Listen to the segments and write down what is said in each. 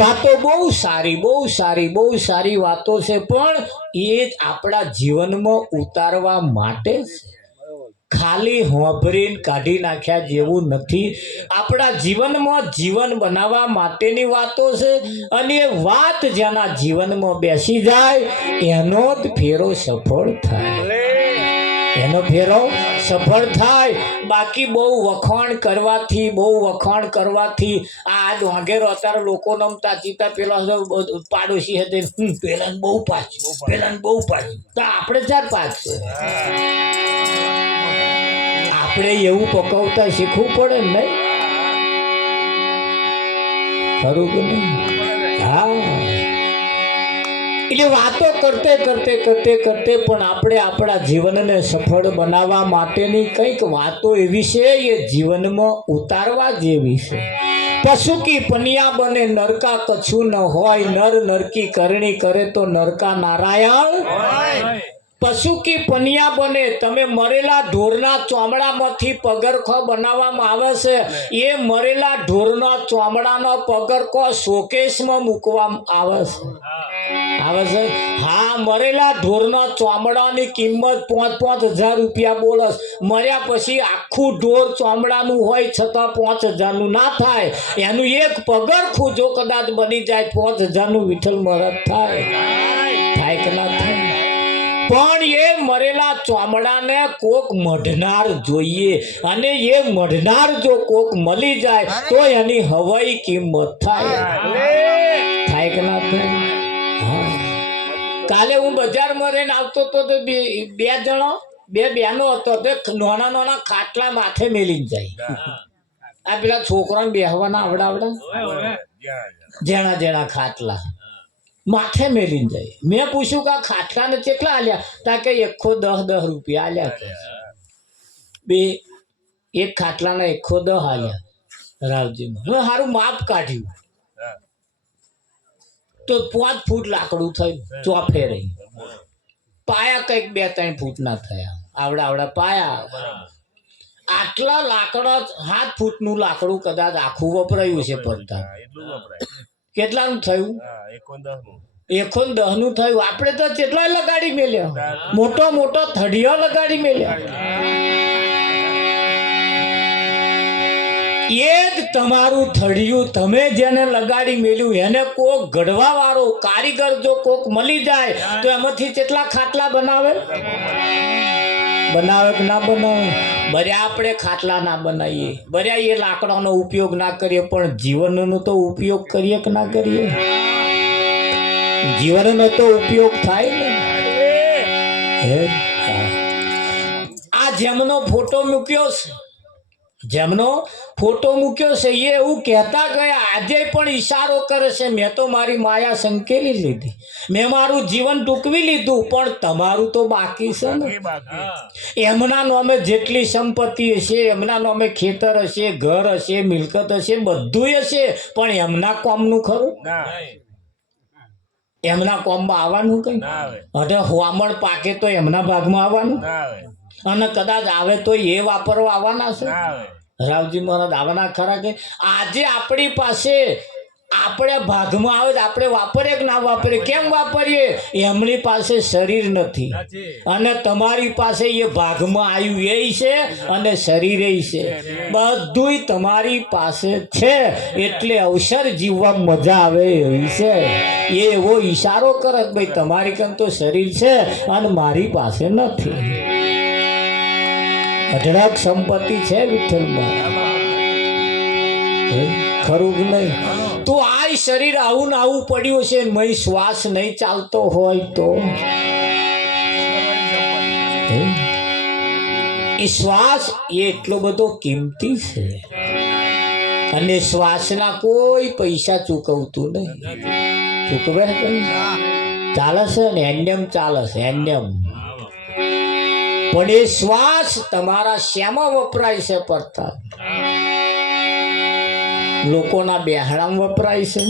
વાતો બહુ સારી વાતો છે, પણ એ આપણા જીવનમાં ઉતારવા માટે ખાલી હોંભરીને કાઢી નાખ્યા જેવું નથી. આપણા જીવનમાં જીવન બનાવવા માટેની વાતો છે, અને એ વાત જેના જીવનમાં બેસી જાય એનો જ ફેરો સફળ થાય, એનો ફેરો સફળ થાય. બાકી બહુ વખાણ કરવાથી આ વાઘેરો અત્યારે લોકો નમતા ચીતા પેલા પાડોશી હતી પેલા બહુ પાછું તો આપણે ચાર પાંચ છે. આપણે એવું પકવતા શીખવું પડે ને, ખરું કે નહીં? હા, એટલે વાતો કરતે પણ આપણે આપણા જીવનને સફળ બનાવવા માટેની કંઈક વાતો એવી છે એ જીવનમાં ઉતારવા જેવી છે. પશુ કી પનિયા બને નરકા કછું ન હોય, નર નરકી કરણી કરે તો નરકા નારાયણ. પશુ કી પનિયા બને, તમે મરેલા ઢોરના ચોમડામાંથી પગરખો બનાવવામાં આવે છે, એ મરેલા ઢોરના ચોમડાનો પગરખો શોકેસમાં મૂકવામાં આવે છે. હા, મરેલા ઢોરના ચોમડાની કિંમત 5,000 રૂપિયા બોલસ. મર્યા પછી આખું ઢોર ચોમડાનું હોય છતાં 5,000 ના થાય. એનું એક પગરખું જો કદાચ બની જાય 5,000 વિઠ્ઠલ મરદ થાય કે ના થાય? પણ એ મરેલા ચોમડાને કોક મઢનાર જોઈએ, અને એ મઢનાર જો કોક મળી જાય તો એની હવાઈ કિંમત થાય કે ના થાય? કાલે હું બજારમાં રહીને આવતો હતો તો બે બહેનો હતો, નાના ખાટલા માથે મેલીને જાય. આ પેલા છોકરાને બેહવાના આવડા જેણા ખાટલા માથે મેલીને જાય. મેં પૂછ્યું કે આ ખાટલાને કેટલા આલ્યા? તા કે 110 રૂપિયા આલ્યા. બે એક ખાટલાના 110 આલ્યા રાવજીમાં. હવે સારું માપ કાઢ્યું તો 5 ફૂટ લાકડું થયું, ચોફે રહી. પાયા કંઈક 2-3 ફૂટના થયા, આવડા પાયા. આટલા લાકડા 7 ફૂટનું લાકડું કદાચ આખું વપરાયું છે. પડતા કેટલાનું થયું? 110 નું થયું. આપણે તો કેટલા લગાડી મેલ્યા, મોટો થડિયો લગાડી મેલ્યા. એ જ તમારું થડિયું તમે જેને લગાડી મેલ્યું એને કોક ઘડવા વાળો કારીગર જો કોક મળી જાય તો એમાંથી કેટલા ખાટલા બનાવે કે ના બનાવે? બર્યા આપણે ખાટલા ના બનાવીએ, બર્યા એ લાકડાનો ઉપયોગ ના કરીએ, પણ જીવનનો તો ઉપયોગ કરીએ કે ના કરીએ? જીવનનો તો ઉપયોગ થાય ને. આ જેમનો ફોટો મૂક્યો છે એ એવું કહેતા ગયા, આજે પણ ઈશારો કરે છે, મેં તો મારી માયા સંકેલી લીધી, મેં મારું જીવન ટૂંકવી લીધું, પણ તમારું તો બાકી છે ને. એમના નામે જેટલી સંપત્તિ હશે, એમના નામે ખેતર હશે, ઘર હશે, મિલકત હશે, બધું હશે, પણ એમના કોમનું ખરું? એમના કોમમાં આવવાનું કઈ? અઢે હોમણ પાકે તો એમના ભાગમાં આવવાનું, અને કદાચ આવે તો એ વાપરવા આવવાના છે. રાવજી મહારાજ આવવાના ખરા કે? આજે આપણી પાસે આપણે ભાગમાં આવે, આપણે વાપરીએ કે ના વાપરીએ? કેમ વાપરીએ? એમની પાસે શરીર નથી, અને તમારી પાસે એ ભાગમાં આવ્યું એ છે, અને શરીર છે, બધું તમારી પાસે છે, એટલે અવસર જીવવા મજા આવે એવી છે. એ એવો ઈશારો કરે કે ભાઈ તમારી કન તો શરીર છે અને મારી પાસે નથી. અઢળક સંપત્તિ છે વિઠ્ઠલમાં, ખરું કે નહીં? તો આ શરીર આવું ને આવું પડ્યું છે, મય શ્વાસ નહીં ચાલતો હોય તો એ શ્વાસ એટલો બધો કિંમતી છે, અને શ્વાસના કોઈ પૈસા ચૂકવતું નહીં. ચૂકવે ચાલે છે ને, એન્યમ ચાલે છે, એન્યમ. પણ એ શ્વાસ તમારા શ્યામાં વપરાય છે? પડતા લોકોના બેહાડામાં વપરાય છે,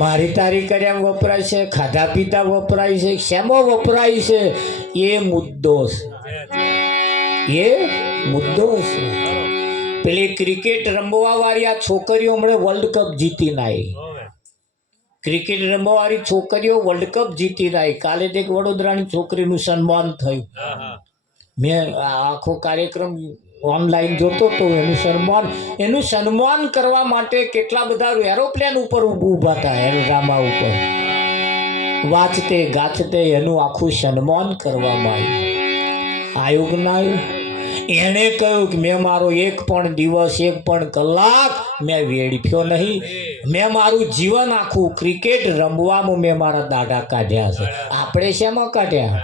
મારી તારી કર્યા વપરાય છે, ખાધા પીતા વપરાય છે, શેમાં વપરાય છે? એ મુદ્દો છે. પેલી ક્રિકેટ રમવા વાળી આ છોકરીઓ હમણાં વર્લ્ડ કપ જીતીને આવી. ક્રિકેટ રમવા વાળી છોકરીઓ વર્લ્ડ કપ જીતીને આવી. કાલે જ એક વડોદરાની છોકરીનું સન્માન થયું. મેં આખો કાર્યક્રમ ઓનલાઈન જોતો તો એનું સન્માન કરવા માટે કેટલા બધા એરોપ્લેન ઉપર ઊભા હતા. રામા ઉપર વાંચતે ગાચતે એનું આખું સન્માન કરવામાં આવ્યું. આયોગના એણે કહ્યું કે મેં મારો એક પણ દિવસ એક પણ કલાક મેં વેડફ્યો નહીં. મેં મારું જીવન આખું ક્રિકેટ રમવામાં મેં મારા દાડા કાઢ્યા છે. આપણે શેમાં કાઢ્યા?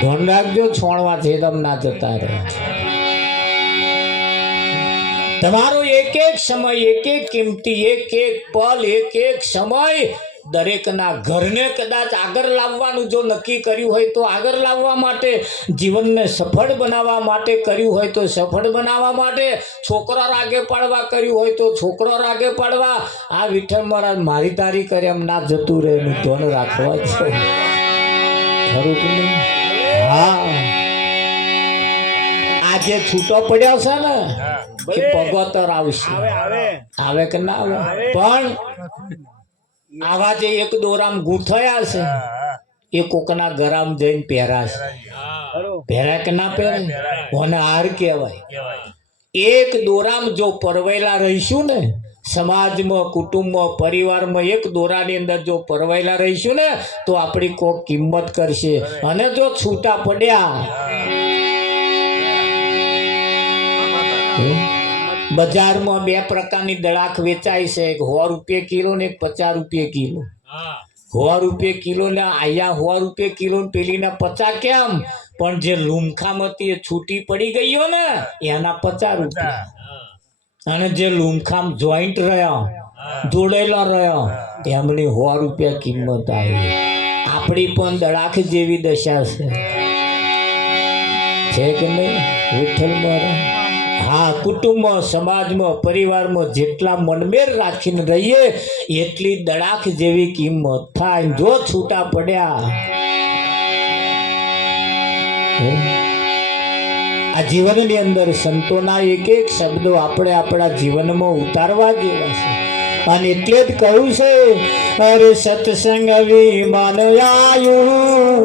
ધોન રાખજો, છોણવા છે તમ ના જતા રહે. તમારો એક એક સમય, એક એક કિંમતી, એક એક પલ, એક એક સમય દરેકના ઘરને કદાચ આગળ લાવવાનું જો નક્કી કર્યું હોય તો આગળ લાવવા માટે, જીવનને સફળ બનાવવા માટે કર્યું હોય તો સફળ બનાવવા માટે, છોકરા રાગે પાડવા કર્યું હોય તો છોકરો રાગે પાડવા. આ વિઠ્ઠલ મહારાજ મારી તારી કરે એમ ના જતું રહે એનું ધ્યાન રાખવા છે. ખરું કે નહીં? હા, આજે છૂટો પડ્યો છે ને એ પગોતર આવશે. આવે કે ના આવે? પણ આવા જે એક દોરામ ગૂંથાયા છે એ કોકના ગરામ જઈને પહેરાશે. પહેરા કે ના પહેરે? ઓને હાર કહેવાય. એક દોરામ જો પરવાયેલા રહીશું ને, સમાજમાં, કુટુંબમાં, પરિવારમાં એક દોરાની અંદર જો પરવાયેલા રહીશું ને તો આપણી કોક કિંમત કરશે. અને જો છૂટા પડ્યા, બજારમાં બે પ્રકારની દળાખ વેચાય છે, એક 100 રૂપિયા કિલો ને એક 50 રૂપિયા કિલો. 100 રૂપિયા કિલો ને અહીંયા 100 રૂપિયા કિલો, પેલી ને 50 કેમ? પણ જે લૂમખામ હતી એ છૂટી પડી ગઈ ને એના 50 રૂપિયા. અને જે લૂમખામ જોઈન્ટ રહ્યા, જોડેલા રહ્યા, એમની 100 રૂપિયા કિંમત આવી. આપણી પણ દળાખ જેવી દશા છે કે નહીં વિઠ્ઠલ મહારાજ? હા, કુટુંબમાં, સમાજમાં, પરિવારમાં જેટલા મનમેર રાખીને રહીએ એટલી દડાખ જેવી કિંમત થાય. જો છૂટા પડ્યા, આ જીવનની અંદર સંતોના એક એક શબ્દો આપણે આપણા જીવનમાં ઉતારવા જેવા છે. અને એટલે જ કહ્યું છે, અરે સત્સંગ વિમાન આયું,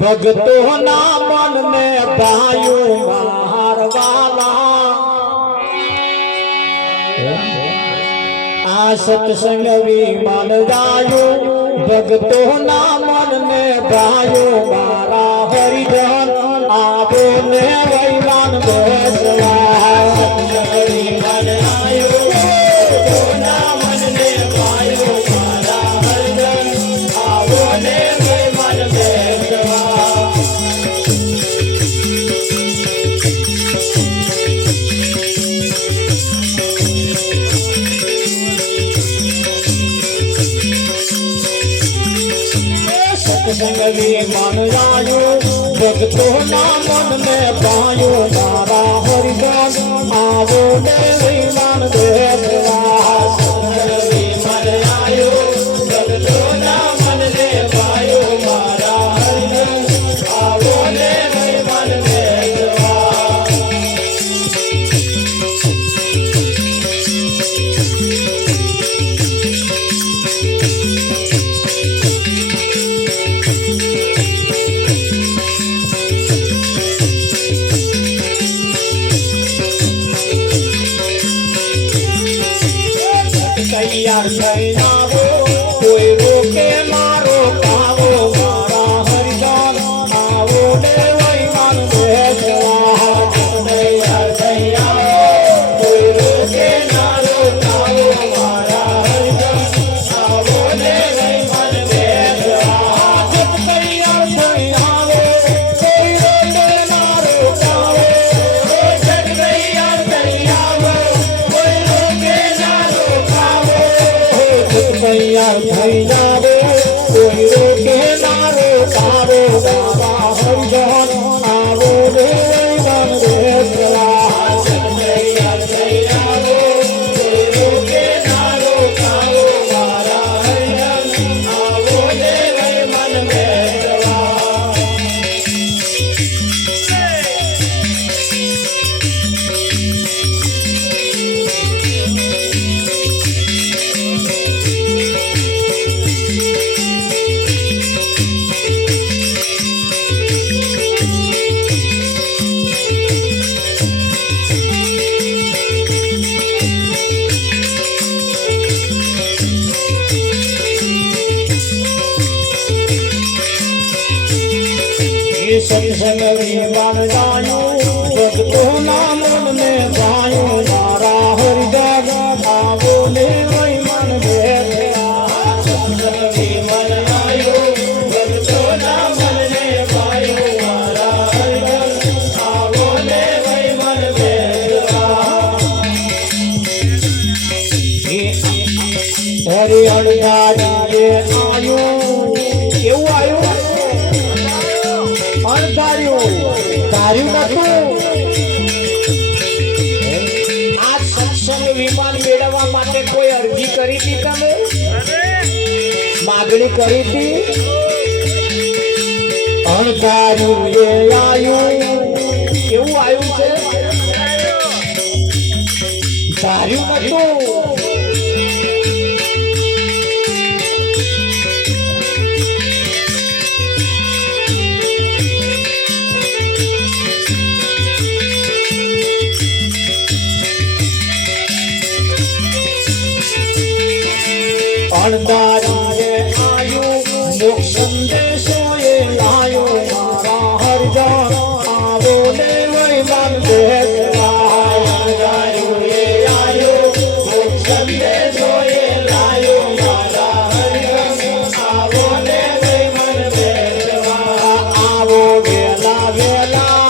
ભગતો ના મનને ભાયું મારવાલા. આ સત્સંગ વિમાન આયું, ભગતો ના મનને ભાયું મારા હરિજન. આવો ને વૈમાન બેસવા. સત્સંગ વિમાન આયું, ભગતો ના મનને ભાયું મારા હરિજન. આવો ને વૈમાન બેસવા. સત્સંગ વિમાન આયું, ભગતો ના મનને ભાયું મારા હરિજન. આવો ને વિમાન બેસવા. સત્સંગ વિમાન આયું, ભગતો ના મનને ભાયું મારા હરિજન. આવો ને વિમાન બેસવા. તૈયાર થઈને આવો, કોઈ રોકે મારો કાવો મારા હરિજન. આવો ને વૈમાન બેસવા. તૈયાર થઈ આવો, કોઈ રોકે મારો કાવો મારા હરિજન. આવો ને વૈમાન બેસવા. તૈયાર થઈ આવો, કોઈ રોકે મારો કાવો. તૈયાર થઈ આવો, કોઈ રોકે મારો કાવો. સત્સંગ વિમાન ગાયું ભક્તોના મનને ભાયું મારા હરિદાસ આવો ને વૈ મન બેઠા સત્સંગ વિમાન ગાયું ભક્તોના મનને ભાયું મારા હરિદાસ આવો ને વૈ મન બેઠા હરિ અણધારીએ આયું કેવું આયું અણધાર્યું ધાર્યું નતું આ સત્સંગ વિમાન મેળવવા માટે કોઈ અરજી કરી હતી તમે માગણી કરી હતી અણધાર્યું એ આયું કેવું આયું છે ધાર્યું નતું અણધારીએ આયું મોક્ષ સંદેશો એ લાયો મારા હરિજન આવો ને વૈ મન બેઠા અણધાર્યું એ આયું મોક્ષ સંદેશો એ લાયો મારા હરિજન આવો ને વૈ મન બેઠા આવો વેલા વેલા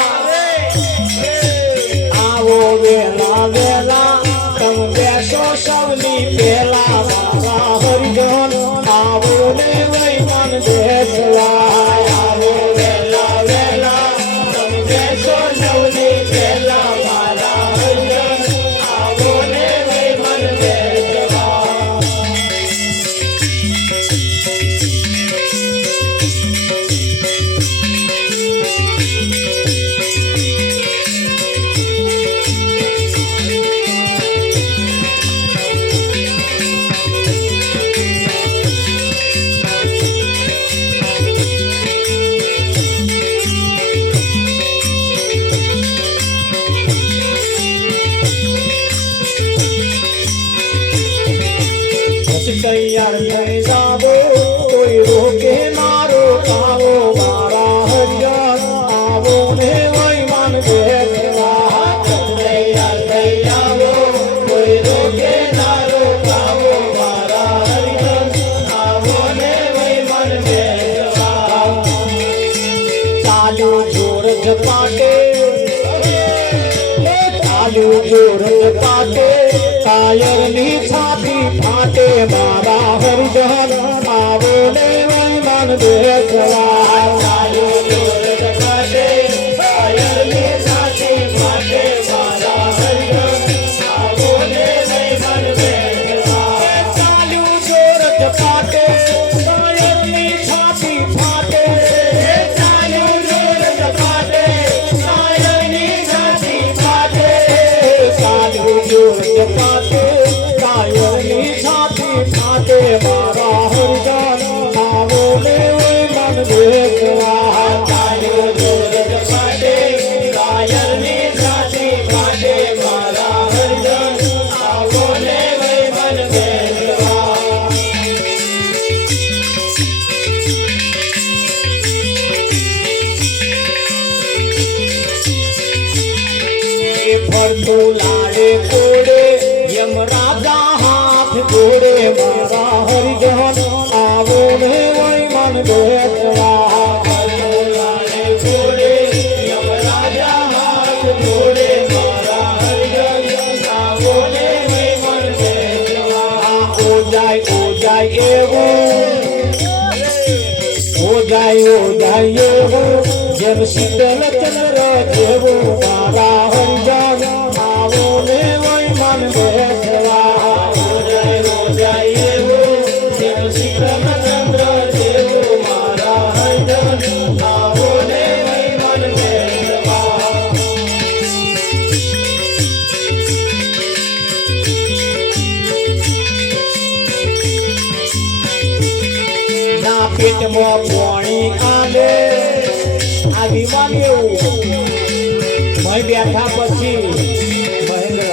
આવો વેલા વેલા તમ બેસો સૌની પેલા હરિજન આવો ને વૈ મન બેસવા આવો વેલા વેલા તમે બેસો નવની પેલા મારા હરિજન આવો ને વૈ મન બેસવા તૈયાર થઈ જાવો કોઈ રોકે મારો આવો મારા હરિજન આવો ને વૈ મન બેઠા તૈયાર થઈ જાવો કોઈ રોકે મારો આવો મારા હરિજન આવો ને વૈ મન બેઠા ચાલુ જોર જપાટે ચાલુ જોર જપાટે કાયરની છાતી ફાટે મારા હરિજન આવો ને વૈ મન બેસવા ચાલુ જોર જપાટે કાયરની છાતી ફાટે મારા હરિજન આવો ને વૈ મન બેસવા ચાલુ જોર જપાટે કાયરની છાતી ફાટે ચાલુ જોર જપાટે કાયરની છાતી ફાટે ચાલુ જોર જપાટે કાયરની છાતી ફાટે મારા હરિજન આવો ને વૈ મન બેસવા ચાલુ જોર જપાટે કાયરની છાતી ફાટે મારા હરિજન આવો ને વૈ મન બેસવા ફરતું લાડે કોડે યમ રાજા હાથ જોડે મારા હરિજન આવો ને વૈ મન બેસવા ફરતું લાડે કોડે યમ રાજા હાથ જોડે મારા હરિજન આવો ને વૈ મન બેસવા ઓ જાય એવું ઓ જાય એવું જેમ શીતલ ચંદ્ર જેવું મારા હરિજન આવો ને વૈ મન બેસવા ઓ જાય એવું જેમ શીતલ ચંદ્ર જેવું મારા હરિજન આવો ને વૈ મન બેસવા ના પેટમાં પાણી આલે આ વિમાન એવું મય બેઠા પછી મહેન્દ્ર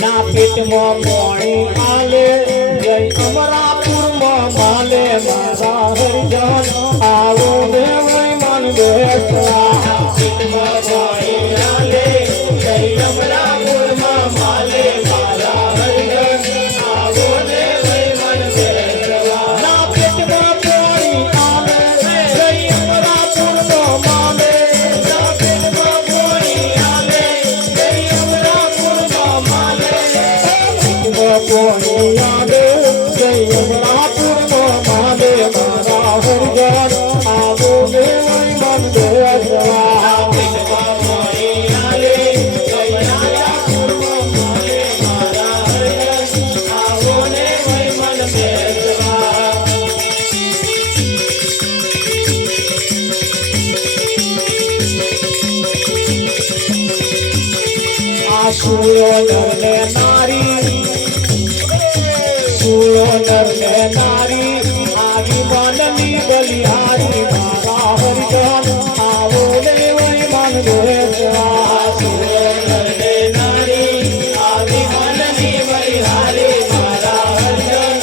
ના પેટમાં પાણી આલે જય અમરાપુરમાં માલે મારા હરિજન આવો સુરો નરને નારી, સુરો નરને નારી, આવી મનની બલિહારી મારા હરિજન આવો ને વઈ મન દેવા. સુરો નરને નારી, આવી મનની બલિહારી મારા હરિજન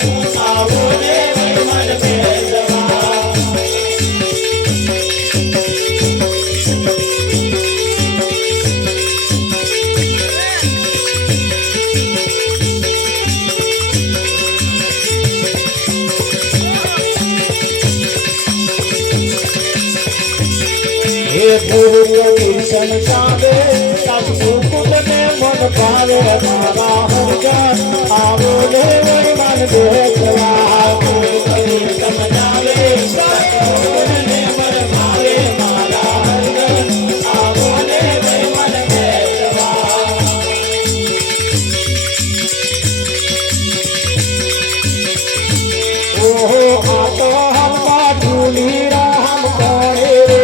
આવો ને વઈ મન દેવા. કિશન ચાવે મુકુટ ને મન ભાવે મારા હરિજન આવો ને વળી મન દેવા. સમજાવે ને મન ભાવે મારા હરિજન આવો ને વળી મન દેવા. ઓહો આ તો હમ ઢૂલી રામ કોણે રે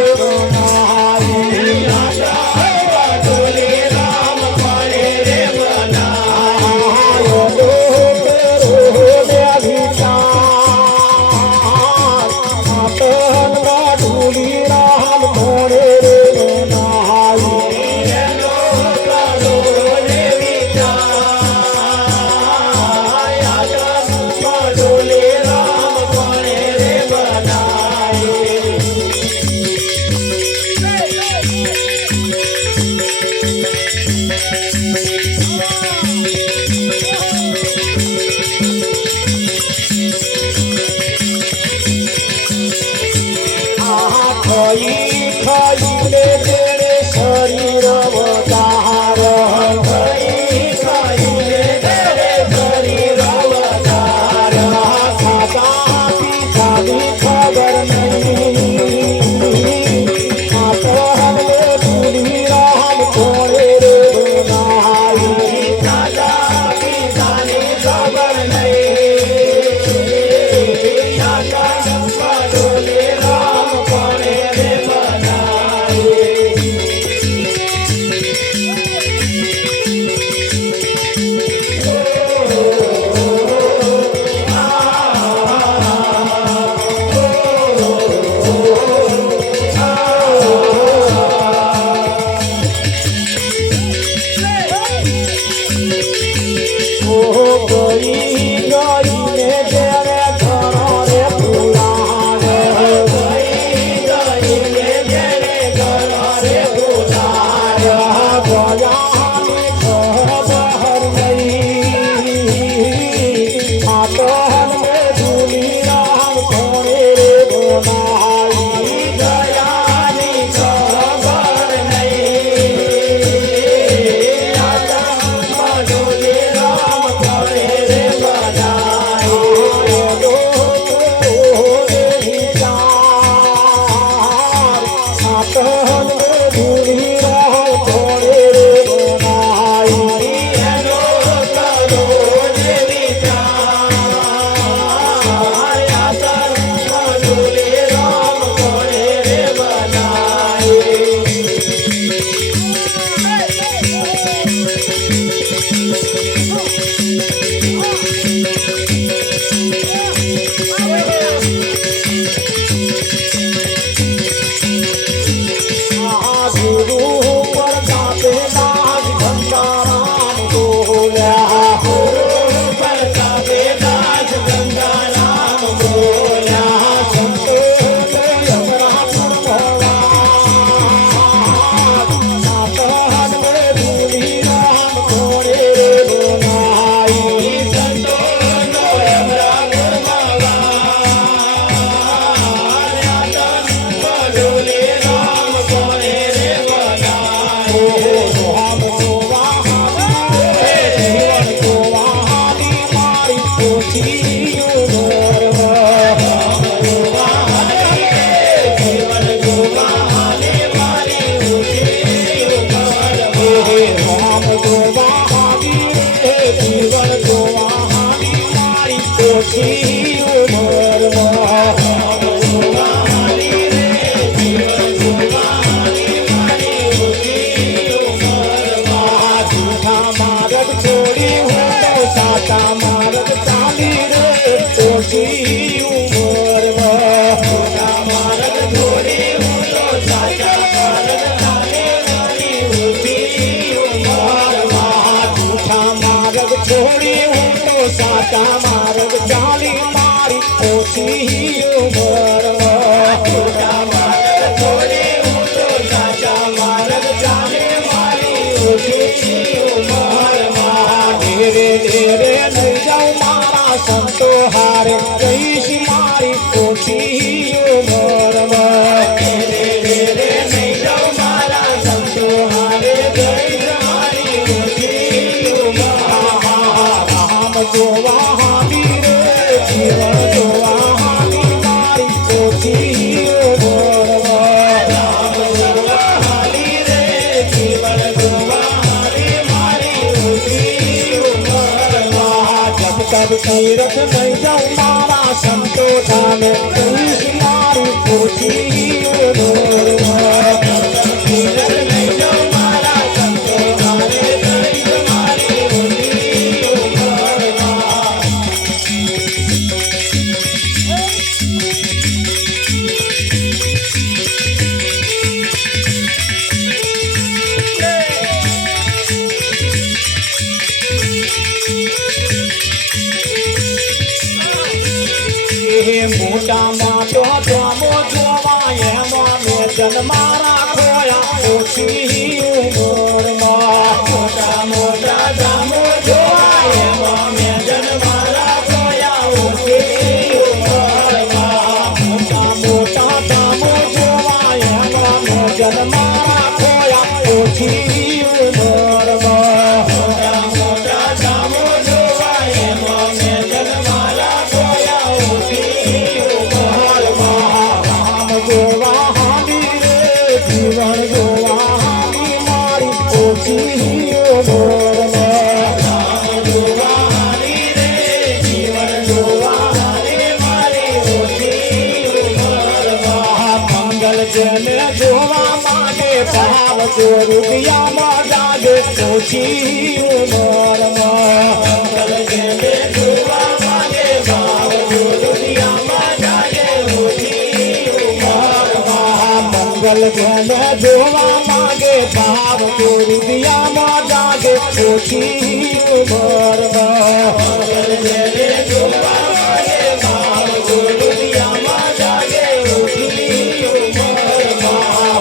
રામ જોવા આવી રે જીવન જોવા આવી મારી ઓછી ઉંમરમાં રામ જોવા આવી રે જીવન જોવા આવી મારી ઓછી ઉંમરમાં જૂઠા માર્ગ છોડી હું તો સાચા માર્ગ ચાલી રે ઓછી ઉંમરમાં જૂઠા માર્ગ છોડી હું તો સાચા માર્ગ ચાલી મારી ઓછી ઉંમરમાં જૂઠા માર્ગ છોડી હું તો સાચા માર્ગ ચાલી મારી ઓછી ઉંમરમાં જૂઠા માર્ગ છોડી હું તો સાચા માર્ગ ચાલી મારી ઓછી ઉંમરમાં ધીરે ધીરે લઈ જાઉં મારા સંતો હારે કહીશ મારી ઓછી ઉંમરમાં ધીરે ધીરે લઈ જાઉં મારા સંતો હારે કહીશ મારી ઓછી ઉંમરમાં રામ જોવા આવી રે જીવન જોવા આવી મારી ઓછી ઉંમરમાં રામ જોવા આવી રે જીવન જોવા આવી મારી ઓછી ઉંમરમાં જબ તબ તીરથ લઈ જાઉં મારા સંતો ધામે કહીશ મારી ઓછી ઉંમરમાં તીરથ લઈ જાઉં મારા સંતો ધામે કહીશ મારી ઓછી ઉંમરમાં મોટામાં તો જામો જોવા એમાં મેં જન્મા રાખોયા ઓછી ઉંમરમાં મોટા મોટા જામો જોવા એમાં મેં જન્મા રાખોયા ઓછી ઉંમરમાં મોટા મોટા જામો જોવા એમાં મેં જન્મા રાખોયા ઓછી ઉંમરમાં મોટા મોટા જામો જોવા એમાં મેં જન્મા રાખોયા ઓછી ઉંમરમાં રામ જોવા આવી રે જીવન જોવા આવી મારી ઓછી ઉંમરમાં રામ જોવા આવી રે જીવન જોવા આવી મારી ઓછી ઉંમરમાં મંગલ જને જોવા માંગે ભાવ જો રૂપિયામાં જાગે ઓછી ઉંમરમાં મંગલ જને જોવા માંગે ભાવ જો રૂપિયામાં જાગે ઓછી ઉંમરમાં મંગલ જને જોવા માંગે ભાવ જો રૂપિયામાં જાગે ઓછી ઉંમરમાં મંગલ જને જોવા માંગે ભાવ જો રૂપિયામાં જાગે ઓછી ઉંમરમાં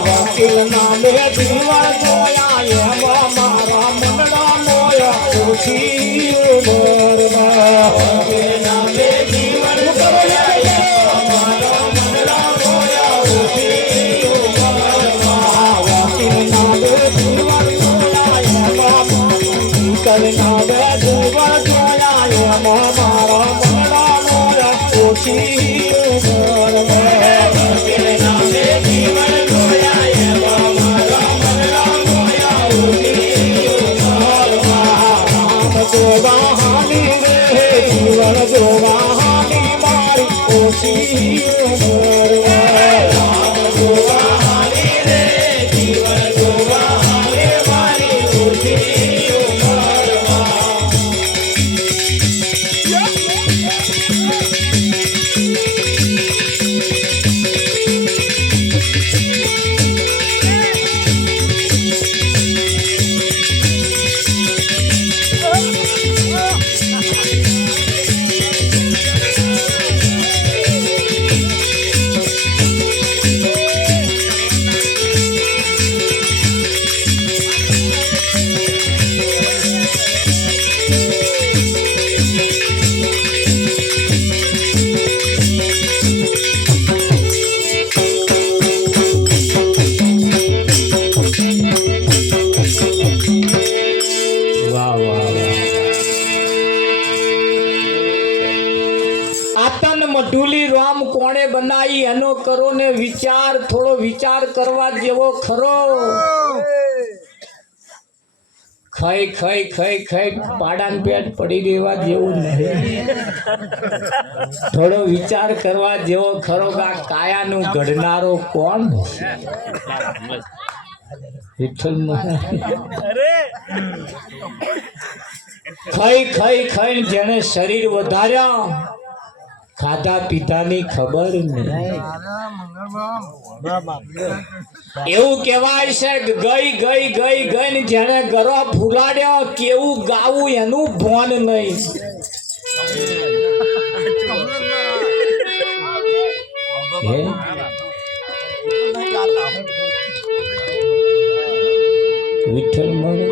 વકીલ નામે જીવન જોયા એમાં મારા મનડા મોયા ઓછી ઉંમરમાં વકીલ નામે જીવન જોયા એમાં મારા મનડા મોયા ઓછી ઉંમરમાં વકીલ નામે જીવન જોયા એમાં વકીલ નામે જીવન જોયા એમાં મારા મનડા મોયા ઓછી ઉંમરમાં વકીલ નામે જીવન જોયા એમાં મારા મનડા મોયા ઓછી ઉંમરમાં રામ જોવા આવી રે જીવન જોવા આવી મારી ઓછી ઉંમરમાં રામ જોવા આવી રે જીવન જોવા આવી મારી ઓછી ઉંમરમાં મઢુલી રામ કોણે બનાવી એનો કરો ને વિચાર, થોડો વિચાર કરવા જેવો ખરો. ખાઈ ખાઈ ખાઈ ખાઈ પાડાને પેટ પડી દેવા જેવું નહીં. થોડો વિચાર કરવા જેવો ખરો કે આ કાયાનું ઘડનારો કોણ છે? વિઠ્ઠલ ખાઈ ખાઈ ખાઈ જેને શરીર વધાર્યા, ખાધા પીધાની ખબર નહીં. એવું કહેવાય છે કે ગઈ ગઈ ગઈ ગઈ ને જેને ગરો ફૂલાડ્યો, કેવું ગાવું એનું ભોન નહીં. વિઠ્ઠલ મળે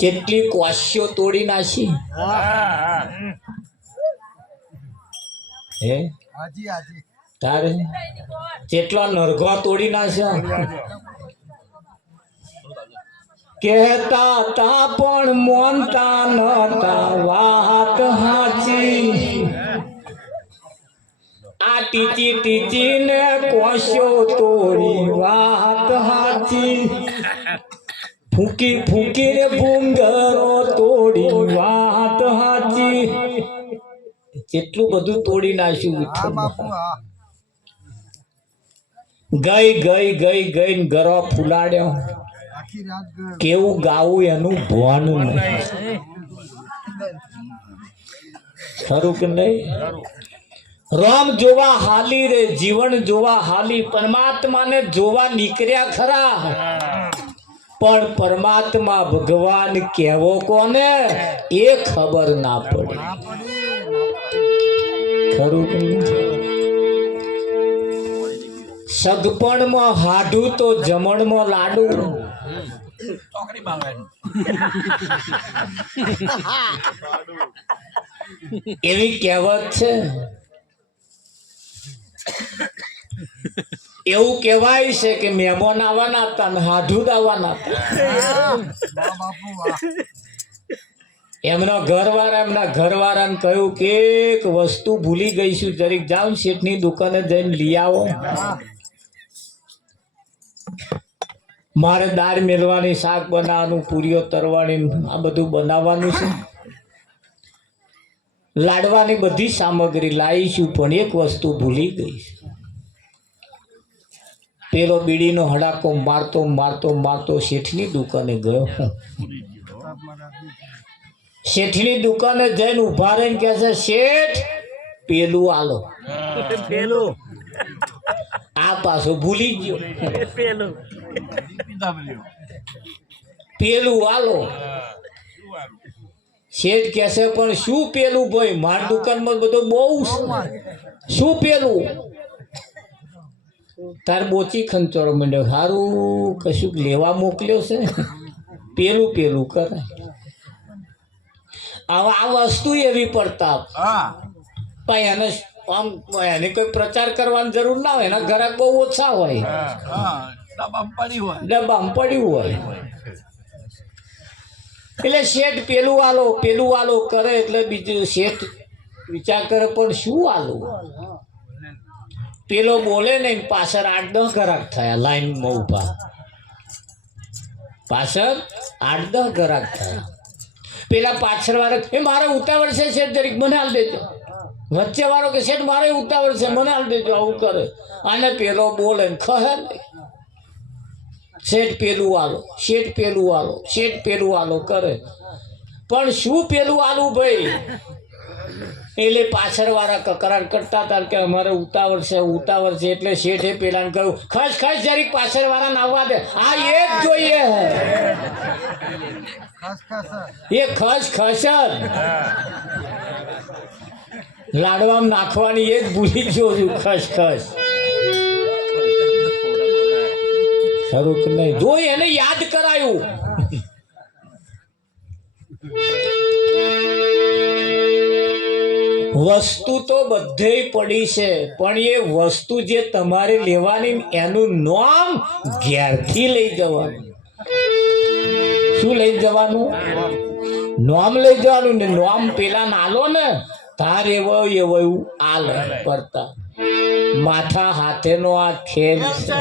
કેટલી કોશિયો તોડી નાખી. હે તારે કેટલા નરઘા તોડી નાખ્યા. કહેતા તા પણ મોનતા નતા વાત હાચી. આ ટીચી ટીચી ને કોશિયો તોડી વાત હાચી. ફૂકી ફૂકી ને ભૂંગરો તોડી વાત હાચી. કેટલું બધું તોડી નાખ્યું. ગઈ ગઈ ગઈ ગઈ ગરો ફૂલાડ્યો, કેવું ગાવું એનું ભોન નહીં. ખરું કે નહીં? રામ જોવા હાલી રે, જીવન જોવા હાલી. પરમાત્માને જોવા નીકળ્યા ખરા, પણ પરમાત્મા ભગવાન કેવો કોને એ ખબર ના પડે. ખરું કે નહીં? સગપણમાં હાડું તો જમણમાં લાડુ. એવી કહેવત છે. એવું કહેવાય છે કે મહેમાન આવવાના હતા ને હાડું જ આવવાના હતા. એમના ઘરવાળાને કહ્યું કે એક વસ્તુ ભૂલી ગઈ છું, જરીક જાઓ શેઠની દુકાને જઈને લઈ આવો. મારે દાળ મેળવાની, શાક બનાવવાનું, પૂરીઓ તરવાની, આ બધું બનાવવાનું છે. લાડવાની બધી સામગ્રી લાવીશું, પણ એક વસ્તુ ભૂલી ગઈ. પેલો બીડીનો હડાકો મારતો મારતો મારતો શેઠની દુકાને ગયો. શેઠની દુકાને જઈને ઉભા રહીને કહે છે, શેઠ પેલું આલો. આ પાછો ભૂલી ગયો. પેલું આલો. શેઠ કહે છે, પણ શું પેલું ભાઈ? મારી દુકાનમાં બધું બહુ શું પેલું? તાર બોચી ખંચોરો માંડ્યો, સારું કશું લેવા મોકલ્યો છે, પેલું પેલું કરે. આ વસ્તુ એવી પડતા પણ એને આમ એને કોઈ પ્રચાર કરવાની જરૂર ના હોય. એના ગ્રાહક બહુ ઓછા હોય, ડબ્બામાં પડ્યું હોય. એટલે શેઠ પેલું આલો કરે. એટલે બીજું શેઠ વિચાર કરે, પણ શું આલું? પેલો બોલે ને પાછળ 8-10 ગ્રાહક થયા લાઈનમાં ઉભા. પાછળ 8-10 ગ્રાહક થયા. પેલા પાછળ વાળો એ મારે ઉતાવળ છે શેઠ, જરીક મને હાલ દેજો. વચ્ચે વાળો કે શેઠ મારે ઉતાવળ છે, મને હાલ દેજો. આવું કરે. અને પેલો બોલે ને ખહે શેઠ પેલું આલો, શેઠ પેલું આલો, શેઠ પેલું આલો કરે. પણ શું પેલું આલું ભાઈ? એટલે પાછળ વાળા કકરાર કરતા હતા કે અમારે ઉતાવળ છે. એટલે શેઠે પેલાને કહ્યું, ખસ ખસ જરીક પાછળ વાળાને આવવા દે, આ એ જ જોઈએ. એ ખસ ખસ લાડવામાં નાખવાની એ જ ભૂલી ગયો છું. ખસ ખસ ખરું કે નહીં? જો એને યાદ કરાયું. વસ્તુ તો બધે પડી છે, પણ એ વસ્તુ જે તમારે લેવાની એનું નામ ઘેરથી લઈ જવાનું. શું લઈ જવાનું? નામ લઈ જવાનું. ને નામ પેલા નાલો ને તાર એવો આલે પડતા. માથા હાથેનો આ ખેલ છે.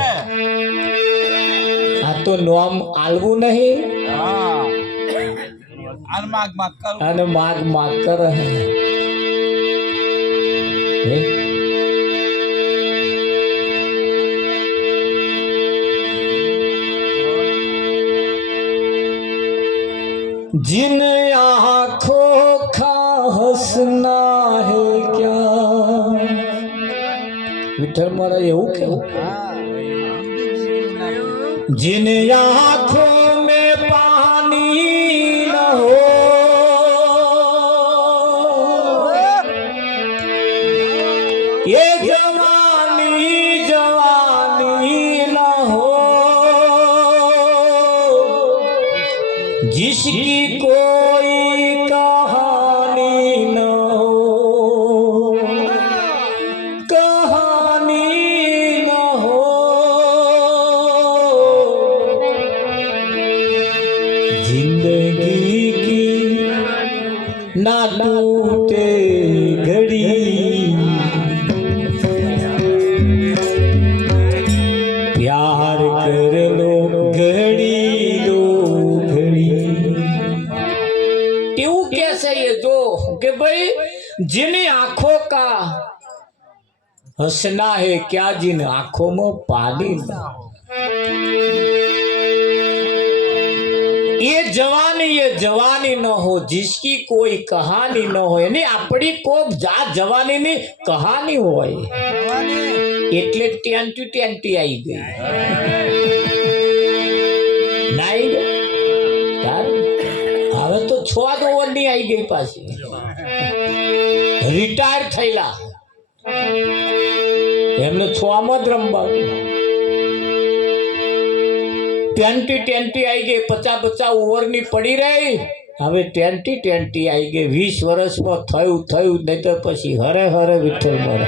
આ તો નોમ આલવું નહીં અને માગ માગ કરે. जिन आँखों का हंसना है क्या. विठल मारा એવું કેવું. जिन आँखों में पानी न हो ये जवानी जवानी न हो जिसकी कोई कहानी न हो कहानी न हो जिंदगी की ना टूटे घड़ी प्यार कर लो घड़ी लो એવું कैसे ये जो कि भाई जिन आंखों का हंसना है क्या जिन आंखों में पानी ना ये जवानी न हो जिसकी कोई कहानी न हो यानी આપણી કોક જાત જવાનીની કહાની હોય એટલે ટેન્ટી આવી ગઈ નાઈ હવે તો 6 ઓવરની આવી ગઈ પાછી રિટાયર થયેલા એમને 6 માં જ રમવા ટેન્ટી આવી ગઈ 50 ઓવરની પડી રહી હવે ટેન્ટી આવી ગઈ 20 વર્ષમાં થયું નહીં તો પછી હરે વિઠ્ઠલ મરે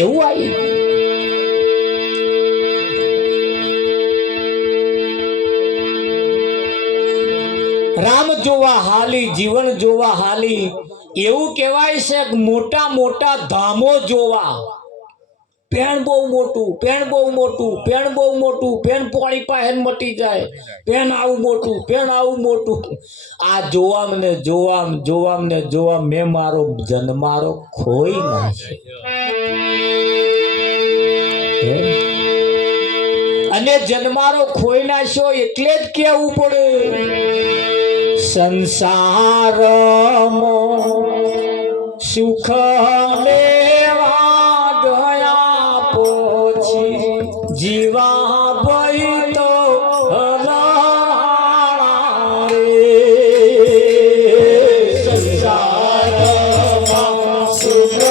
એવું આવી રામ જોવા હાલી જીવન જોવા હાલી એવું કહેવાય છે કે મોટા મોટા ધામો જોવા પેણ બહુ મોટું પેણ પાણી પાસે મટી જાય પેણ આવું મોટું આ જોવામ મેં મારો જન્મારો ખોઈ નાખે અને જન્મારો ખોઈ નાખ્યો એટલે જ કેવું પડે સંસારમાં સુખ લેવા ગયા પછી જીવા ભઈ તો હલાણા રે સંસારમાં સુખ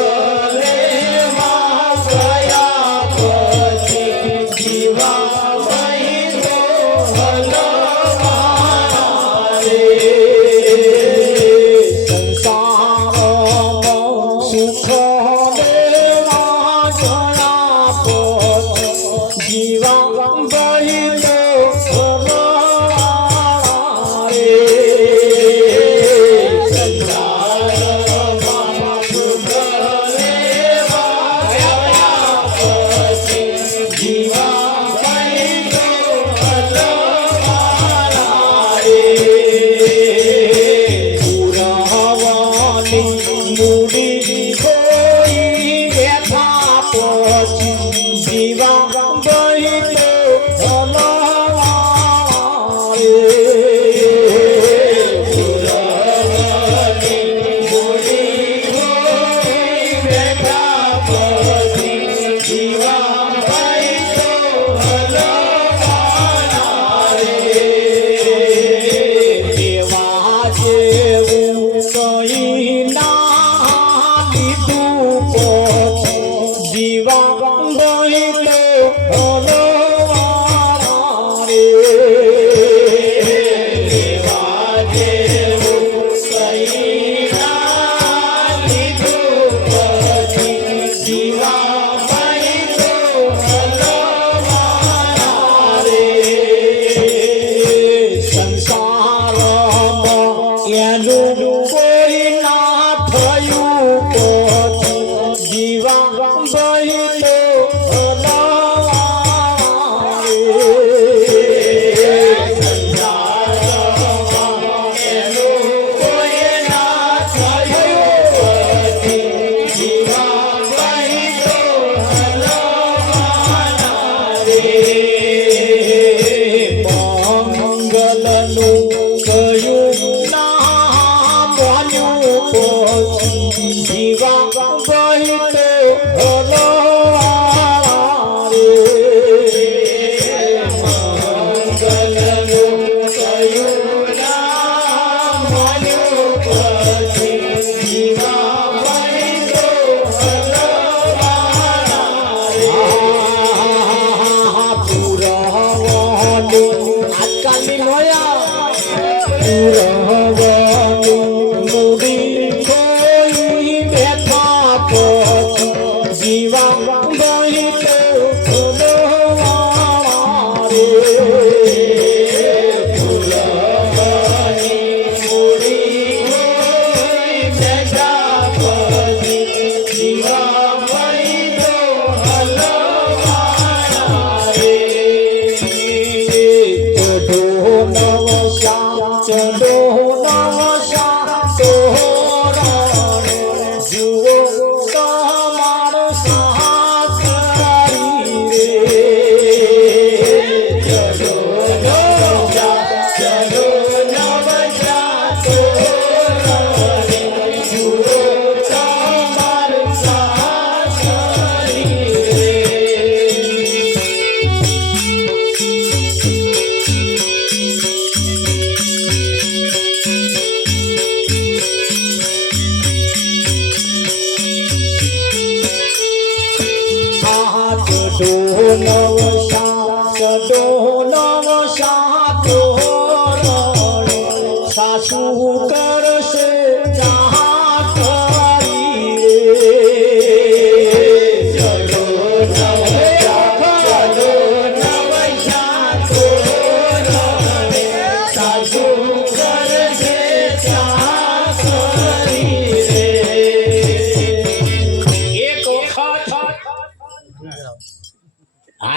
લેવા ગયા પછી જીવા ભઈ તો હલાણા રે સંસારમાં સુખ કોઈ ના થયું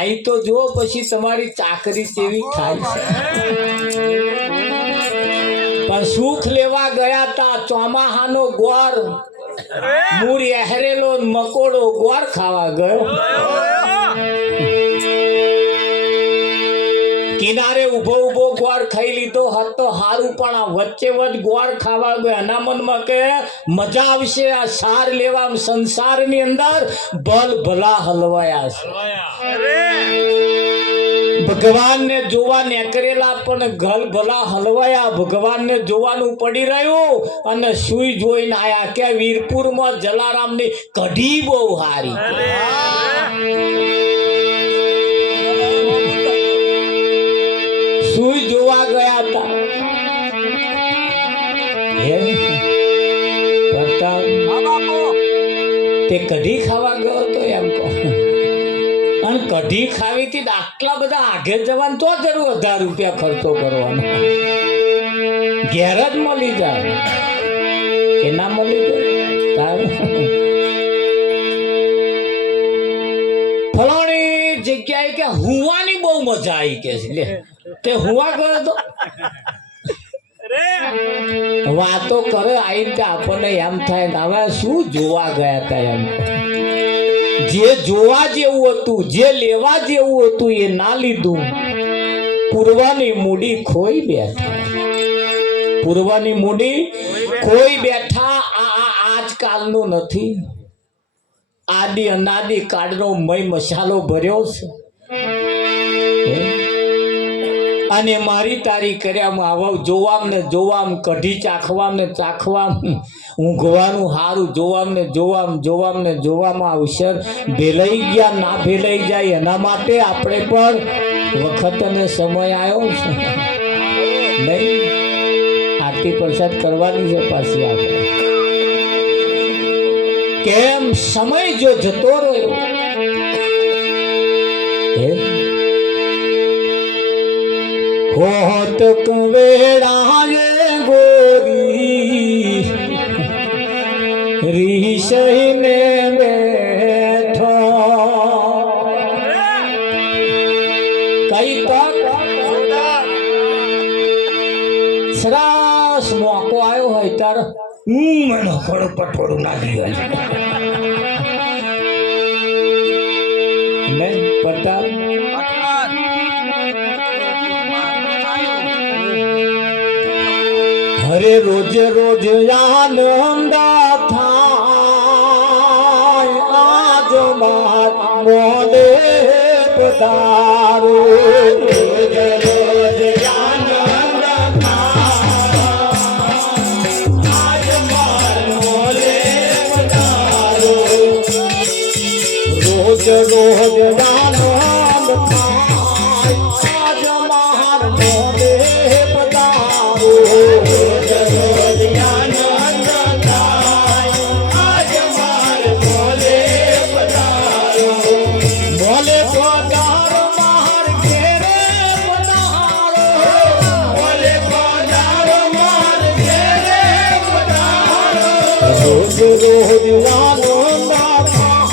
આઈ તો જો પછી તમારી ચાકરી કેવી થાય છે. પણ સુખ લેવા ગયા તા ચોમાહાનો ગોર મૂળ એહરેલો મકોડો ગોર ખાવા ગયો. કિનારે ઉભો ઉભો ગોળ ખાઈ લીધો હતો હારું, પણ આ વચ્ચે વચ્ચે ગોળ ખાવા ગયો. એના મનમાં કે મજા આવશે આ સાર લેવા સંસારની અંદર ભલ ભલા હલવાયા છે. ભગવાનને જોવા નીકળેલા પણ ગલ ભલા હલવાયા. ભગવાનને જોવાનું પડી રહ્યું અને સુઈ જોઈને આયા કે વીરપુરમાં જલારામની કઢી બહુ હારી. સુઈ જોવા ગયા હતા. તે કઢી ખાવા ગયો તો એમ કહો. અને કઢી ખાવી હતી આટલા બધા આઘે જવાનું તો જરૂર 1000 રૂપિયા ખર્ચો કરવાનો. ઘેર જ મળી જાય કે ના મળી જાય. ફલાણી જગ્યાએ કે હુવાની બહુ મજા આવી કે છે. લે તે હુવા ગયો તો વાતો કરે આવીને આપણને એમ થાય ને હવે શું જોવા ગયા હતા. એમ જે જોવા જેવું હતું, જે લેવા જેવું હતું એ ના લીધું. પૂર્વાની મૂડી ખોઈ બેઠા. પૂર્વાની મૂડી ખોઈ બેઠા. આ આજકાલનું નથી. આદિ અનાદિ કાળનો મય મસાલો ભર્યો છે. અને મારી તારી કર્યામાં આવા જોવામ ને જોવામ, કઢી ચાખવામ ને ચાખવામ, ઊંઘવાનું હારું જોવામ ને જોવામ ને જોવામાં અવસર ભેલાઈ ગયા ના ભેલાઈ જાય એના માટે આપણે પણ વખત અને સમય આવ્યો છે. નહીં આરતી પ્રસાદ કરવાની છે પાછી આપણે. કેમ સમય જો જતો રહ્યો હોત કવેડાએ ગોરી રીસઈને બેઠો માણસ મોકો આવ્યો હોય તાર મને થોડું પટોળું નાખી ને પટા હરે રોજ રોજ આનંદ થાય આજ માર મોલે પધારો રોજ રોજ આનંદ થાય આજ માર મોલે પધારો રોજ રોજ આનંદ થાય આજ માર મોલે પધારો રોજ રોજ આનંદ થાય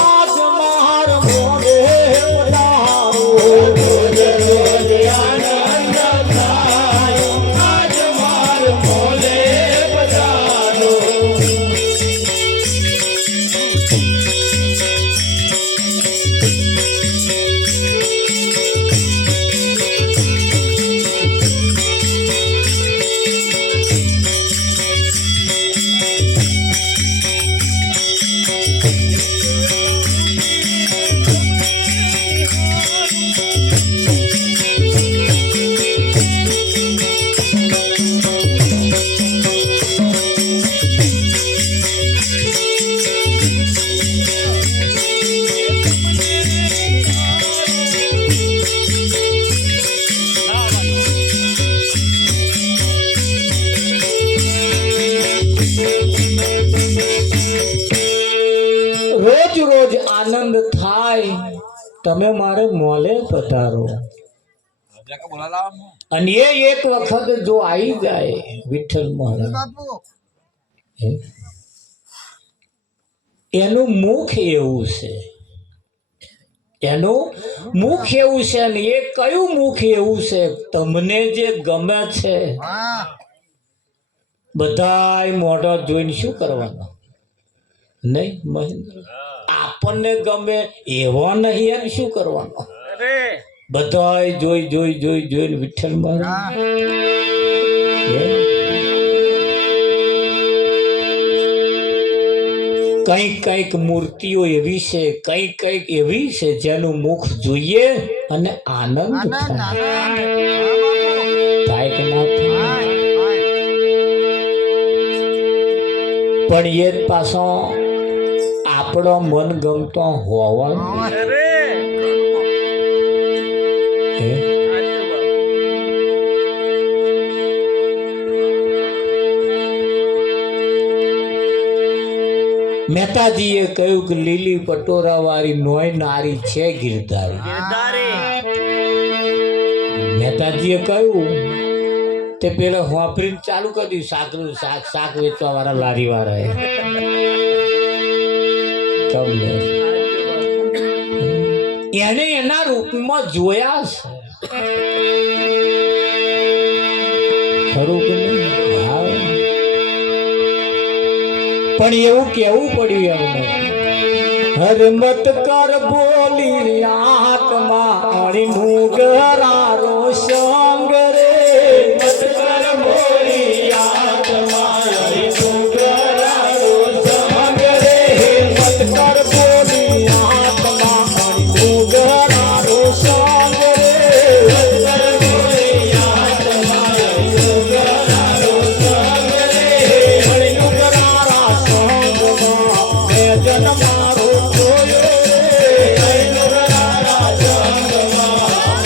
આજ માર મોરે પધારો રોજ રોજ આનંદ થાય આજ માર મોરે પધારો રોજ રોજ આનંદ થાય તમે મારે મોલે પધારો અને એ એક વખત જો આવી જાય વિઠ્ઠલ મહારાજ એનું મુખ એવું છે એનું મુખ એવું છે ને એ કયું મુખ એવું છે તમને જે ગમે છે બધાય મોઢા જોઈને શું કરવાનું નહીં મહેન્દ્ર આપણને ગમે એવો નહીં એમ શું કરવાનો બધાય જોઈ જોઈ જોઈ જોઈને વિઠ્ઠલ મહારાજ કઈક કઈક મૂર્તિઓ એવી છે કઈક કઈક એવી છે જેનું મુખ જોઈએ અને આનંદ થાય કે ના થાય પણ એ જ પાછો આપણો મન ગમતો હોવાનો મહેતાજીએ કહ્યું કે લીલી પટોરા વાળી નોય નારી છે ગિરધારી મહેતાજીએ કહ્યું તે પેલા હોપરીને ચાલુ કરી દીધું શાક વેચવા વાળા લારી વાળાએ એને એના રૂપમાં જોયા છે ખરું કે નહીં પણ એવું કેવું પડ્યું એમને હરમત કર બોલી આત્મા અણીનું ગરારો સંગ રે મત કર બોલી આત્મા અણીનું ગરારો સંગ રે મત કર બોલી આત્મા અણીનું ગરારો સંગ રે મત કર બોલી આત્મા અણીનું ગરારો સંગ રે અણીનું ગરારા સંગમાં મે જન્મારો જોયો રે અણીનું ગરારા સંગમાં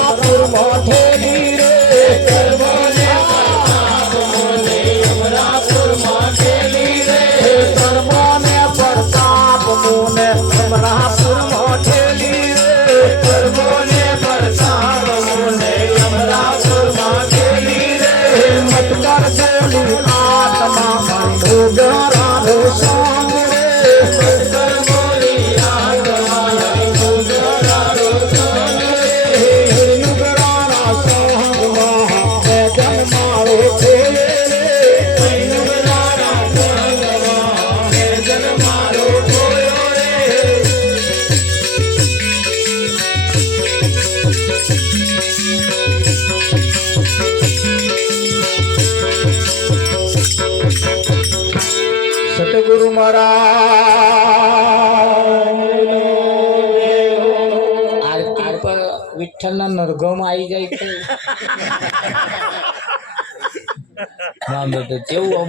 યમરાપુર મોઠેલી રે કર્મોને પ્રતાપ મોને યમરાપુર મોઠેલી રે કર્મોને પ્રતાપ મોને યમરાપુર મોઠેલી રે કર્મોને પ્રતાપ મોને યમરાપુર મોઠેલી રે મતકર દેલી આત્મા ડોગરાનો સંગ રે મતકર મોરી આત્મા ડોગરાનો સંગ રે નુગરાના સંગમાં જન મારો ખોલે રે નુગરાના સંગમાં જન મારો ખોયો રે સતગુરુ મહારાજ વિઠ્ઠલના નરગોમાં આવી જાય છે ના બેટો કેવું આમ